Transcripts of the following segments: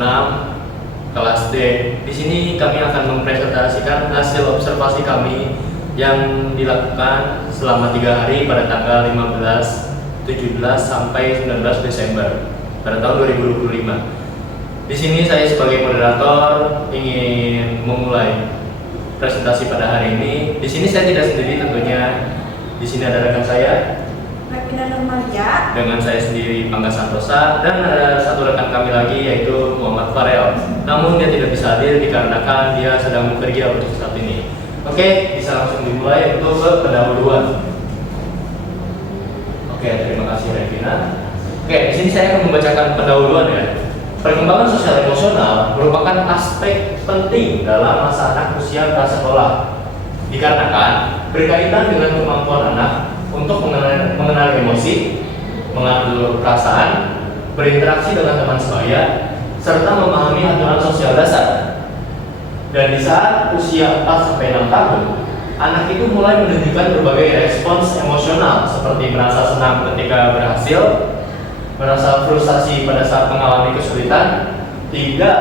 6 kelas D. Di sini kami akan mempresentasikan hasil observasi kami yang dilakukan selama 3 hari pada tanggal 15, 17 sampai 19 Desember pada tahun 2025. Di sini saya sebagai moderator ingin memulai presentasi pada hari ini. Di sini saya tidak sendiri tentunya. Di sini ada rekan saya, Lepina Nurmalia, dengan saya sendiri Pangga Santosa, dan ada satu rekan kami lagi yaitu Muhammad Farel. Namun dia tidak bisa hadir dikarenakan dia sedang bekerja untuk saat ini. Oke, bisa langsung dimulai untuk pendahuluan. Oke, terima kasih Revina. Oke, di sini saya akan membacakan pendahuluan ya. Perkembangan sosial emosional merupakan aspek penting dalam masa anak usia prasekolah, dikarenakan berkaitan dengan kemampuan anak untuk mengenali emosi, mengatur perasaan, berinteraksi dengan teman sebaya, serta memahami aturan sosial dasar. Dan di saat usia 4-6 tahun, anak itu mulai menunjukkan berbagai respons emosional seperti merasa senang ketika berhasil, merasa frustasi pada saat mengalami kesulitan, tidak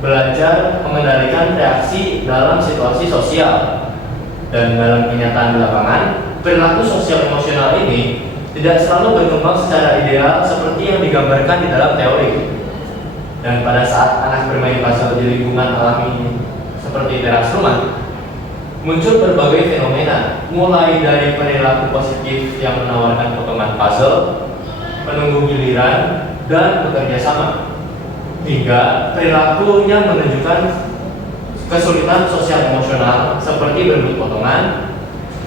belajar mengendalikan reaksi dalam situasi sosial. Dan dalam kenyataan di lapangan, perilaku sosial emosional ini tidak selalu berkembang secara ideal seperti yang digambarkan di dalam teori. Dan pada saat anak bermain puzzle di lingkungan alami seperti teras rumah, muncul berbagai fenomena, mulai dari perilaku positif yang menawarkan potongan puzzle, menunggu giliran, dan bekerja sama, hingga perilaku yang menunjukkan kesulitan sosial emosional seperti berebut potongan,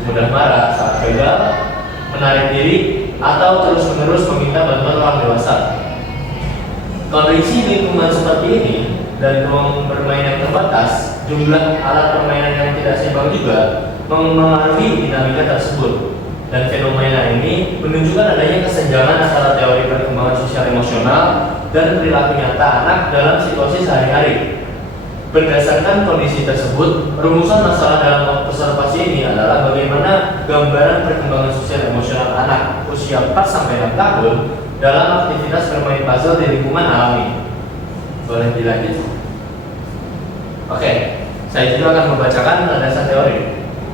mudah marah saat gagal, menarik diri, atau terus-menerus meminta bantuan orang dewasa. Kondisi lingkungan seperti ini dan ruang bermain yang terbatas, jumlah alat permainan yang tidak seimbang juga mempengaruhi dinamika tersebut. Dan fenomena ini menunjukkan adanya kesenjangan antara teori perkembangan sosial emosional dan perilaku nyata anak dalam situasi sehari-hari. Berdasarkan kondisi tersebut, rumusan masalah dalam observasi ini adalah bagaimana gambaran perkembangan sosial emosional anak usia 4-6 tahun dalam aktivitas bermain puzzle di lingkungan alami. Boleh dilanjut? Oke, saya juga akan membacakan landasan teori.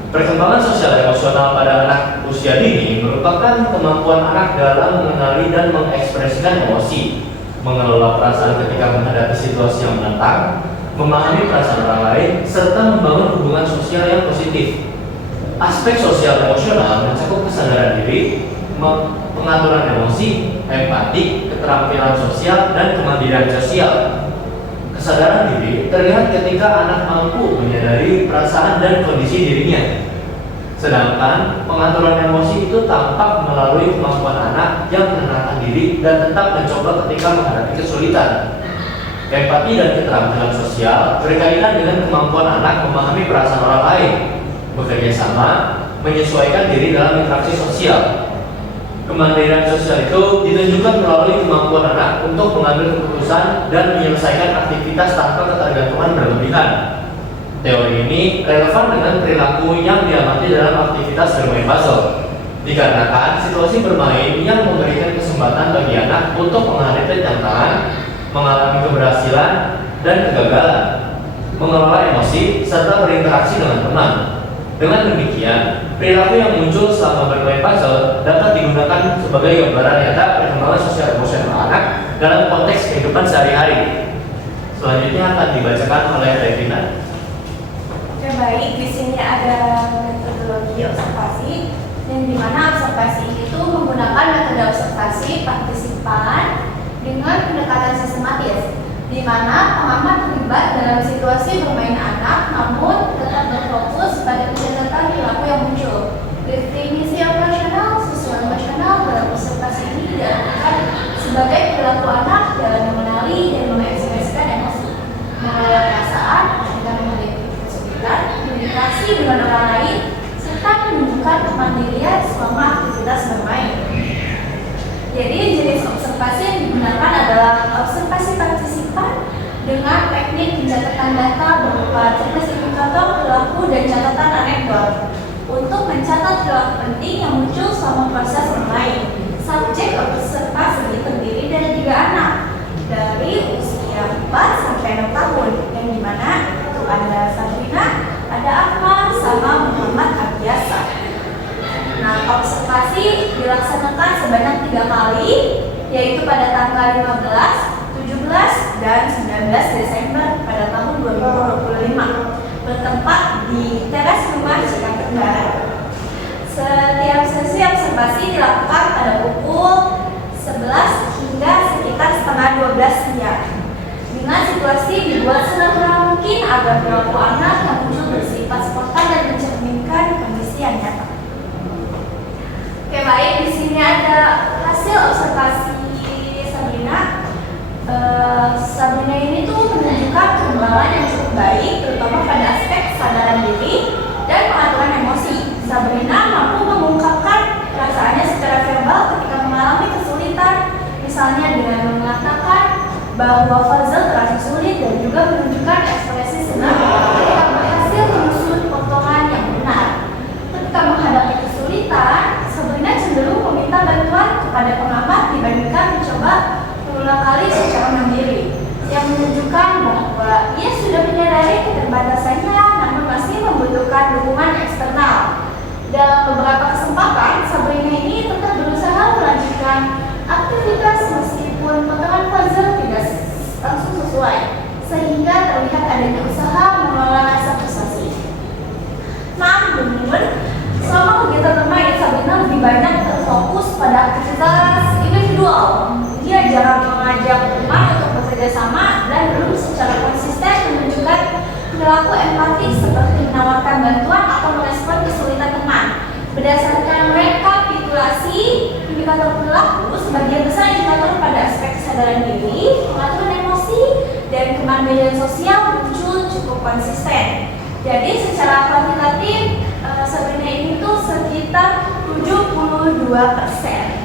Perkembangan sosial emosional pada anak usia dini merupakan kemampuan anak dalam mengenali dan mengekspresikan emosi, mengelola perasaan ketika menghadapi situasi yang menantang, memahami perasaan orang lain, serta membangun hubungan sosial yang positif. Aspek sosial emosional mencakup kesadaran diri, pengaturan emosi, empati, keterampilan sosial, dan kemandirian sosial. Kesadaran diri terlihat ketika anak mampu menyadari perasaan dan kondisi dirinya. Sedangkan pengaturan emosi itu tampak melalui kemampuan anak yang menenangkan diri dan tetap mencoba ketika menghadapi kesulitan. Empati dan keterampilan sosial berkaitan dengan kemampuan anak memahami perasaan orang lain, bekerja sama, menyesuaikan diri dalam interaksi sosial. Kemandirian sosial itu ditunjukkan melalui kemampuan anak untuk mengambil keputusan dan menyelesaikan aktivitas tanpa ketergantungan berlebihan. Teori ini relevan dengan perilaku yang diamati dalam aktivitas bermain puzzle, dikarenakan situasi bermain yang memberikan kesempatan bagi anak untuk menghadapi tantangan, mengalami keberhasilan dan kegagalan, mengelola emosi, serta berinteraksi dengan teman. Dengan demikian, perilaku yang muncul selama bermain puzzle dapat digunakan sebagai gambaran nyata perkembangan sosial emosional anak dalam konteks kehidupan sehari-hari. Selanjutnya akan dibacakan oleh Revina. Oke, baik. Di sini ada metodologi observasi, yang dimana observasi itu menggunakan metode observasi partisipan dengan pendekatan sistematis, di mana pengamat terlibat dalam situasi bermain anak, namun tetap berfokus pada pencatatan perilaku yang muncul. Definisi operasional sosial emosional dalam observasi ini diartikan sebagai perilaku anak dalam mengenali dan mengekspresikan emosi, mengelola perasaan dengan menghadapi kesulitan, berinteraksi dengan orang lain, serta menunjukkan kemandirian selama aktivitas bermain. Jadi jenis observasi yang digunakan adalah observasi partisipan dengan teknik pencatatan data berupa cerdas indikator perilaku dan catatan anekdot untuk mencatat perilaku penting yang muncul selama proses bermain. Subjek observasi terdiri dari 3 anak dari usia 4 observasi dilaksanakan sebanyak 3 kali, yaitu pada tanggal 15, 17, dan 19 Desember pada tahun 2025, bertempat di teras rumah Cikampek Barat. Setiap sesi observasi dilakukan pada pukul 11 hingga sekitar setengah 12 siang. Dengan situasi dibuat senang mungkin agar perilaku anak yang muncul bersifat spontan dan mencerminkan kondisi yang nyata. Oke, baik, di sini ada hasil observasi Sabrina. Sabrina ini tuh menunjukkan perkembangan yang cukup baik, terutama pada aspek kesadaran diri dan pengaturan emosi. Sabrina mampu mengungkapkan perasaannya secara verbal ketika mengalami kesulitan, misalnya dengan mengatakan bahwa puzzle terasa sulit dan juga menunjukkan ekspresi senang ketika berhasil menyusun potongan yang benar. Ketika menghadapi kesulitan, Sabrina cenderung meminta bantuan kepada pengamat dibandingkan mencoba berulang kali secara mandiri, yang menunjukkan bahwa ia sudah menyadari keterbatasannya namun masih membutuhkan dukungan eksternal. Dalam beberapa kesempatan, Sabrina ini tetap berusaha melanjutkan aktivitas meskipun potongan puzzle tidak langsung sesuai, sehingga terlihat adanya usaha mengelola rasa frustasi. Namun, selama kegiatan bermain, Sabrina lebih banyak terfokus pada aktivitas individual. Dia jarang mengajak teman untuk bekerja sama dan belum secara konsisten menunjukkan perilaku empati seperti menawarkan bantuan atau merespon kesulitan teman. Berdasarkan rekapitulasi indikator perilaku, sebagian besar indikator pada aspek kesadaran diri, pengaturan emosi, dan kemandirian sosial muncul cukup konsisten. Jadi secara kuantitatif, Sabrina ini tuh sekitar 72%.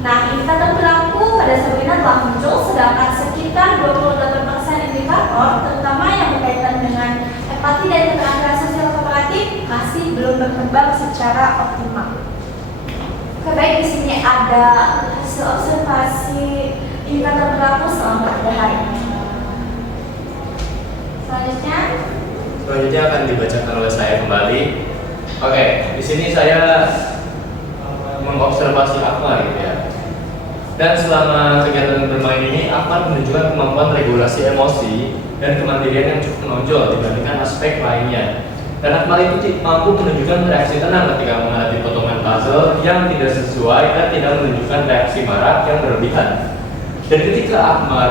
Nah, indikator perilaku pada Sabrina telah muncul, sedangkan sekitar 28% indikator, terutama yang berkaitan dengan empati dan keterampilan sosial kooperatif, masih belum berkembang secara optimal. Oke, baik, di sini ada hasil observasi indikator perilaku selama 3 hari. Selanjutnya akan dibacakan oleh saya kembali. Oke, di sini saya mengobservasi Akmal gitu ya. Dan selama kegiatan bermain ini, Akmal menunjukkan kemampuan regulasi emosi dan kemandirian yang cukup menonjol dibandingkan aspek lainnya. Dan Akmal itu mampu menunjukkan reaksi tenang ketika menghadapi potongan puzzle yang tidak sesuai dan tidak menunjukkan reaksi marah yang berlebihan. Dan ketika Akmal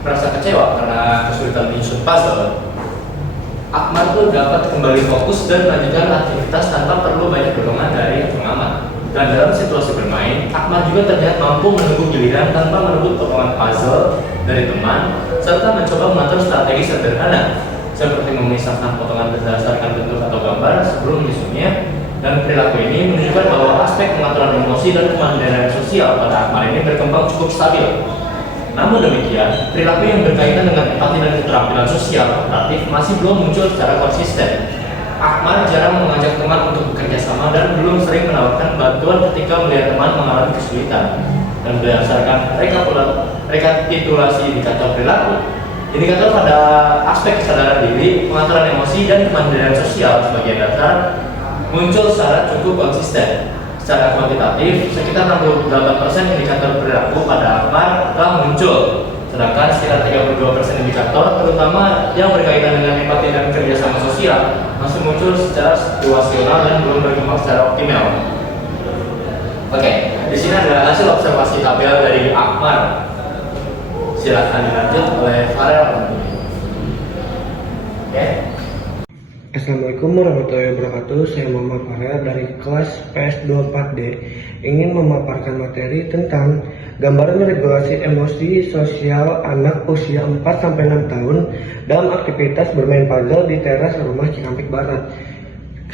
merasa kecewa karena kesulitan menyusun puzzle, Akmal tuh dapat kembali fokus dan melanjutkan aktivitas tanpa perlu banyak dorongan dari pengamat. Dan dalam situasi bermain, Akmal juga terlihat mampu menunggu giliran tanpa merebut potongan puzzle dari teman, serta mencoba mengatur strategi sederhana, seperti memisahkan potongan berdasarkan bentuk atau gambar sebelum menyusunnya. Dan perilaku ini menunjukkan bahwa aspek pengaturan emosi dan kemandirian sosial pada Akmal ini berkembang cukup stabil. Namun demikian, perilaku yang berkaitan dengan empati dan keterampilan sosial kooperatif masih belum muncul secara konsisten. Akmal jarang mengajak teman untuk bekerja sama dan belum sering menawarkan bantuan ketika melihat teman mengalami kesulitan. Dan berdasarkan rekapitulasi indikator perilaku, indikator pada aspek kesadaran diri, pengaturan emosi, dan kemandirian sosial sebagai dasar muncul secara cukup konsisten. Secara kuantitatif, sekitar 68% indikator perilaku pada Akmal telah muncul, sedangkan sekitar 32% indikator, terutama yang berkaitan dengan empati dan kerjasama sosial, masih muncul secara situasional dan belum berkembang secara optimal. Oke, di sini ada hasil observasi tabel dari Akmal. Silakan dilanjut oleh Farel. Oke. Assalamualaikum warahmatullahi wabarakatuh. Saya Muhammad Farel dari kelas PS24D ingin memaparkan materi tentang gambaran regulasi emosi sosial anak usia 4-6 tahun dalam aktivitas bermain puzzle di teras rumah Cikampek Barat.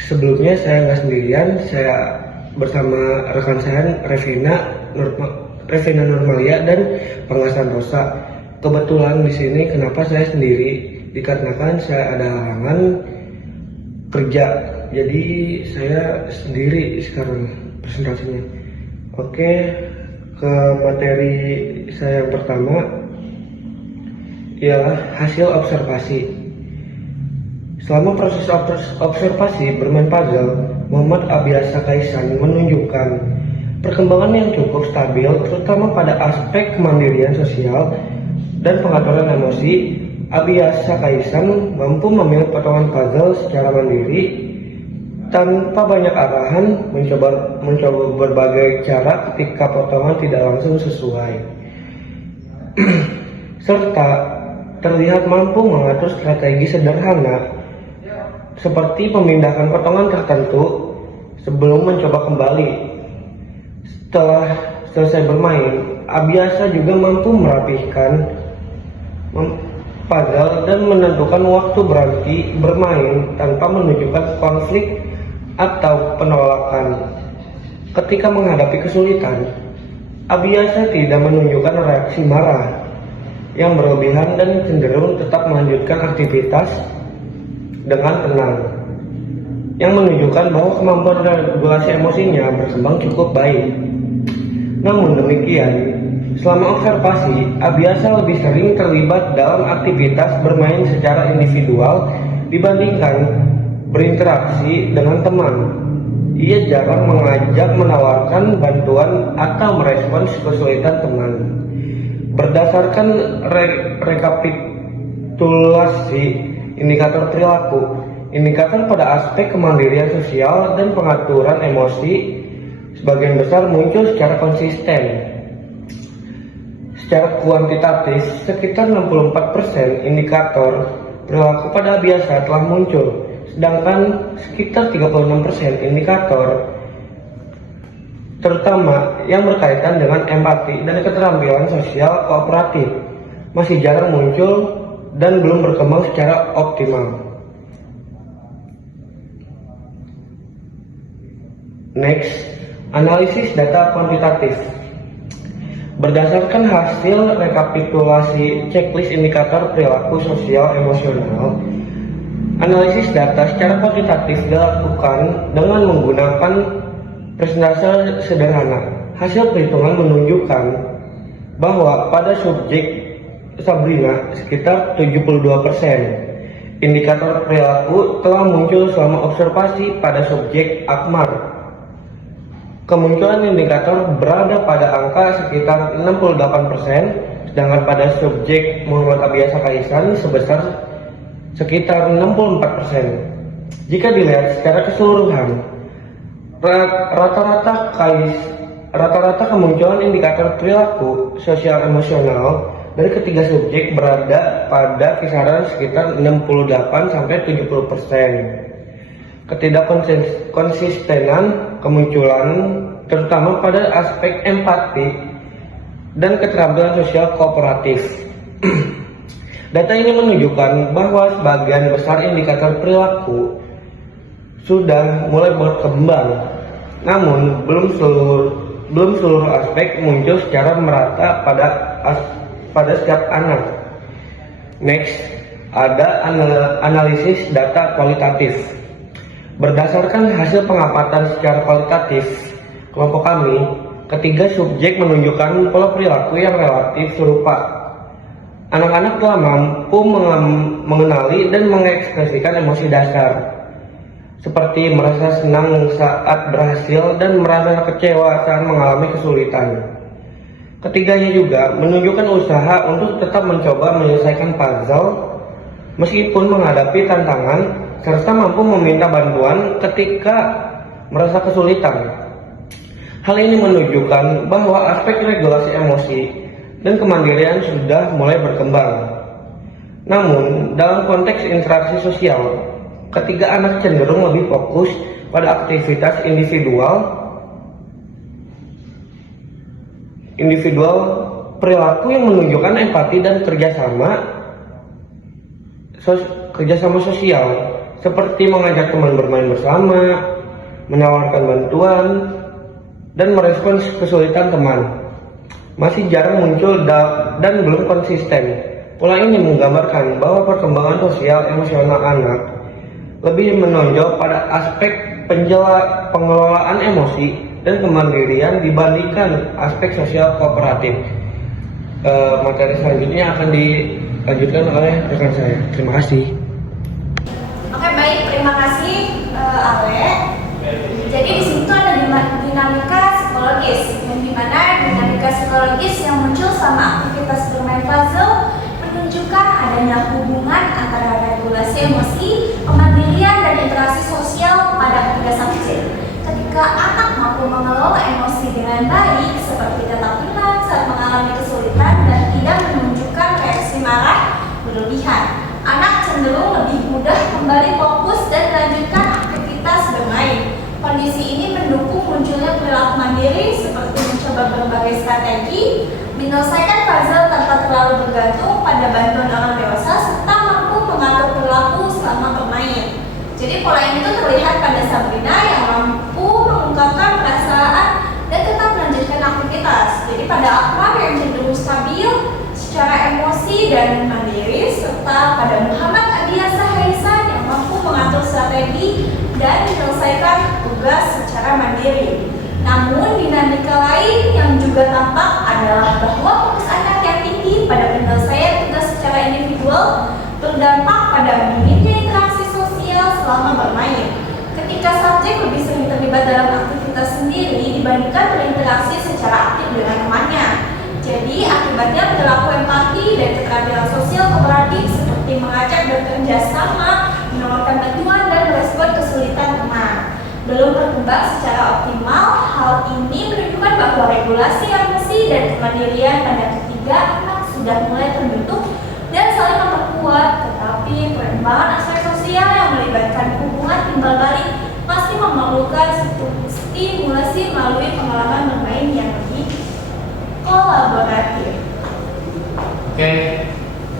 Sebelumnya saya nggak sendirian, saya bersama rekan saya Revina Normalia dan Pengasan Rosa. Kebetulan di sini kenapa saya sendiri? Dikarenakan saya ada halangan kerja, jadi saya sendiri sekarang presentasinya. Oke, ke materi saya yang pertama ialah hasil observasi. Selama proses observasi bermain puzzle, Muhammad Abiasa Kaisan menunjukkan perkembangan yang cukup stabil terutama pada aspek kemandirian sosial dan pengaturan emosi. Abiasa Kaisan mampu memilih potongan puzzle secara mandiri tanpa banyak arahan, mencoba berbagai cara ketika potongan tidak langsung sesuai, serta terlihat mampu mengatur strategi sederhana seperti memindahkan potongan tertentu sebelum mencoba kembali. Setelah selesai bermain, Abiasa juga mampu merapihkan puzzle dan menentukan waktu berhenti bermain tanpa menunjukkan konflik atau penolakan. Ketika menghadapi kesulitan, Abiasa tidak menunjukkan reaksi marah yang berlebihan dan cenderung tetap melanjutkan aktivitas dengan tenang, yang menunjukkan bahwa kemampuan regulasi emosinya berkembang cukup baik. Namun demikian, selama observasi, Abiasa lebih sering terlibat dalam aktivitas bermain secara individual dibandingkan berinteraksi dengan teman. Ia jarang mengajak, menawarkan bantuan atau merespons kesulitan teman. Berdasarkan rekapitulasi indikator perilaku, indikator pada aspek kemandirian sosial dan pengaturan emosi sebagian besar muncul secara konsisten. Secara kuantitatif, sekitar 64% indikator perilaku pada Abiasa telah muncul, sedangkan sekitar 36% indikator terutama yang berkaitan dengan empati dan keterampilan sosial kooperatif masih jarang muncul dan belum berkembang secara optimal. Next, analisis data kuantitatif. Berdasarkan hasil rekapitulasi checklist indikator perilaku sosial emosional, analisis data secara kuantitatif dilakukan dengan menggunakan presentase sederhana. Hasil perhitungan menunjukkan bahwa pada subjek Sabrina sekitar 72% indikator perilaku telah muncul selama observasi. Pada subjek Akmal, kemunculan indikator berada pada angka sekitar 68%, sedangkan pada subjek Muhammad Abiasa Kaisan sebesar sekitar 64%. Jika dilihat secara keseluruhan, rata-rata kemunculan indikator perilaku sosial emosional dari ketiga subjek berada pada kisaran sekitar 68-70%. Ketidakkonsistenan kemunculan terutama pada aspek empati dan keterampilan sosial kooperatif. Data ini menunjukkan bahwa sebagian besar indikator perilaku sudah mulai berkembang, namun belum seluruh aspek muncul secara merata pada setiap anak. Next, ada analisis data kualitatif. Berdasarkan hasil pengamatan secara kualitatif kelompok kami, ketiga subjek menunjukkan pola perilaku yang relatif serupa. Anak-anak telah mampu mengenali dan mengekspresikan emosi dasar, seperti merasa senang saat berhasil dan merasa kecewa saat mengalami kesulitan. Ketiganya juga menunjukkan usaha untuk tetap mencoba menyelesaikan puzzle meskipun menghadapi tantangan, serta mampu meminta bantuan ketika merasa kesulitan. Hal ini menunjukkan bahwa aspek regulasi emosi dan kemandirian sudah mulai berkembang. Namun, dalam konteks interaksi sosial, ketiga anak cenderung lebih fokus pada aktivitas individual perilaku yang menunjukkan empati dan kerjasama sosial, seperti mengajak teman bermain bersama, menawarkan bantuan, dan merespons kesulitan teman. Masih jarang muncul dan belum konsisten. Pola ini menggambarkan bahwa perkembangan sosial emosional anak lebih menonjol pada aspek pengelolaan emosi dan kemandirian dibandingkan aspek sosial kooperatif. Materi selanjutnya akan dilanjutkan oleh rekan saya. Terima kasih. Oke psikologis yang muncul selama aktivitas bermain puzzle menunjukkan adanya hubungan antara regulasi emosi, kemandirian, dan interaksi sosial pada ketiga subjek. Ketika anak mampu mengelola emosi dengan baik, seperti tetap tenang saat mengalami kesulitan dan tidak menunjukkan reaksi marah berlebihan, anak cenderung lebih mudah kembali fokus dan melanjutkan aktivitas bermain. Kondisi ini mendukung munculnya perilaku mandiri seperti mencoba berbagai strategi, menyelesaikan puzzle tanpa terlalu bergantung pada bantuan orang dewasa, serta mampu mengatur perilaku selama bermain. Jadi pola ini tuh terlihat pada Sabrina yang mampu mengungkapkan perasaan dan tetap melanjutkan aktivitas. Jadi pada Akmal yang cenderung stabil secara emosi dan mandiri, serta pada Muhammad Adiasa Haisan yang mampu mengatur strategi dan menyelesaikan tugas secara mandiri. Namun dinamika lain yang juga tampak adalah bahwa fokus anak yang tinggi pada penyelesaian tugas secara individual berdampak pada minimnya interaksi sosial selama bermain. Ketika subjek lebih sering terlibat dalam aktivitas sendiri dibandingkan berinteraksi secara aktif dengan temannya. Jadi akibatnya perilaku empati dan keterampilan sosial kooperatif seperti mengajak bekerja sama, menawarkan bantuan, dan merespon kesulitan teman belum berkembang secara optimal. Hal ini menunjukkan bahwa regulasi emosi dan kemandirian pada ketiga anak sudah mulai terbentuk dan saling memperkuat, tetapi perkembangan aspek sosial yang melibatkan hubungan timbal balik masih memerlukan stimulasi melalui pengalaman bermain yang lebih kolaboratif. Oke,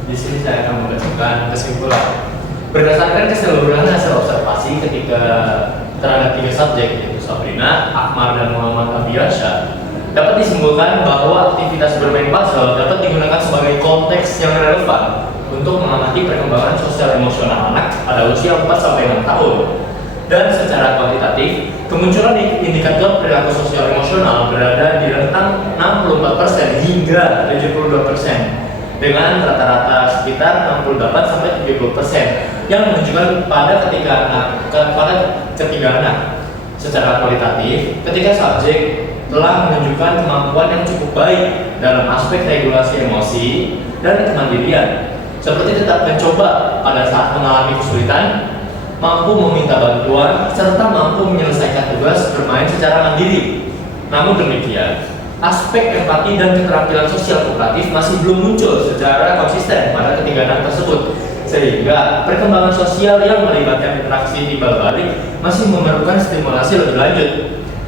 di sini saya akan membacakan kesimpulan. Berdasarkan keseluruhan hasil observasi ketika terhadap tiga subjek, yaitu Sabrina, Akmal, dan Muhammad Abiyasyah, dapat disimpulkan bahwa aktivitas bermain puzzle dapat digunakan sebagai konteks yang relevan untuk mengamati perkembangan sosial emosional anak pada usia 4-6 tahun. Dan secara kuantitatif, kemunculan indikator perilaku sosial emosional berada di rentang 64% hingga 72%, dengan rata-rata sekitar 68-70%, yang menunjukkan pada ketiga anak. Secara kualitatif, ketika subjek telah menunjukkan kemampuan yang cukup baik dalam aspek regulasi emosi dan kemandirian, seperti tetap mencoba pada saat mengalami kesulitan, mampu meminta bantuan, serta mampu menyelesaikan tugas bermain secara mandiri. Namun demikian, aspek empati dan keterampilan sosial kooperatif masih belum muncul secara konsisten pada ketiga anak tersebut, sehingga perkembangan sosial yang melibatkan interaksi timbal balik masih memerlukan stimulasi lebih lanjut.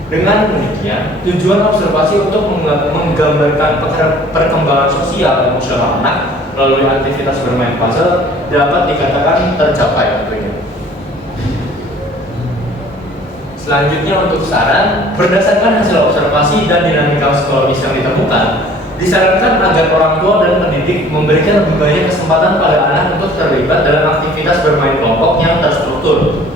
Dengan demikian, tujuan observasi untuk menggambarkan perkembangan sosial emosional anak melalui aktivitas bermain puzzle dapat dikatakan tercapai tentunya. Selanjutnya untuk saran, berdasarkan hasil observasi dan dinamika psikologis yang ditemukan, disarankan agar orang tua dan pendidik memberikan lebih banyak kesempatan pada anak untuk terlibat dalam aktivitas bermain kelompok yang terstruktur,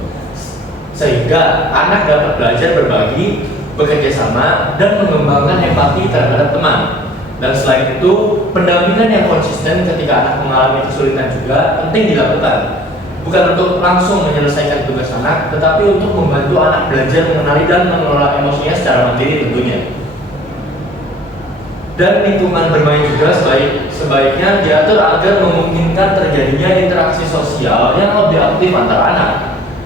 sehingga anak dapat belajar berbagi, bekerja sama, dan mengembangkan empati terhadap teman. Dan selain itu, pendampingan yang konsisten ketika anak mengalami kesulitan juga penting dilakukan. Bukan untuk langsung menyelesaikan tugas anak, tetapi untuk membantu anak belajar mengenali dan mengelola emosinya secara mandiri tentunya. Dan lingkungan bermain juga sebaiknya diatur agar memungkinkan terjadinya interaksi sosial yang lebih aktif antara anak.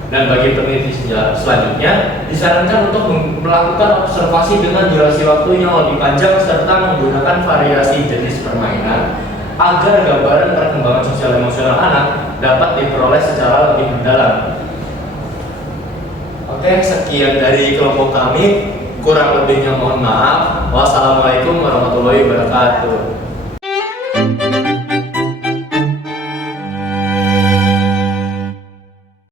Dan bagi peneliti selanjutnya, disarankan untuk melakukan observasi dengan durasi waktu yang lebih panjang serta menggunakan variasi jenis permainan agar gambaran perkembangan sosial emosional anak dapat diperoleh secara lebih mendalam. Oke, sekian dari kelompok kami. Kurang lebihnya mohon maaf. Wassalamualaikum warahmatullahi wabarakatuh.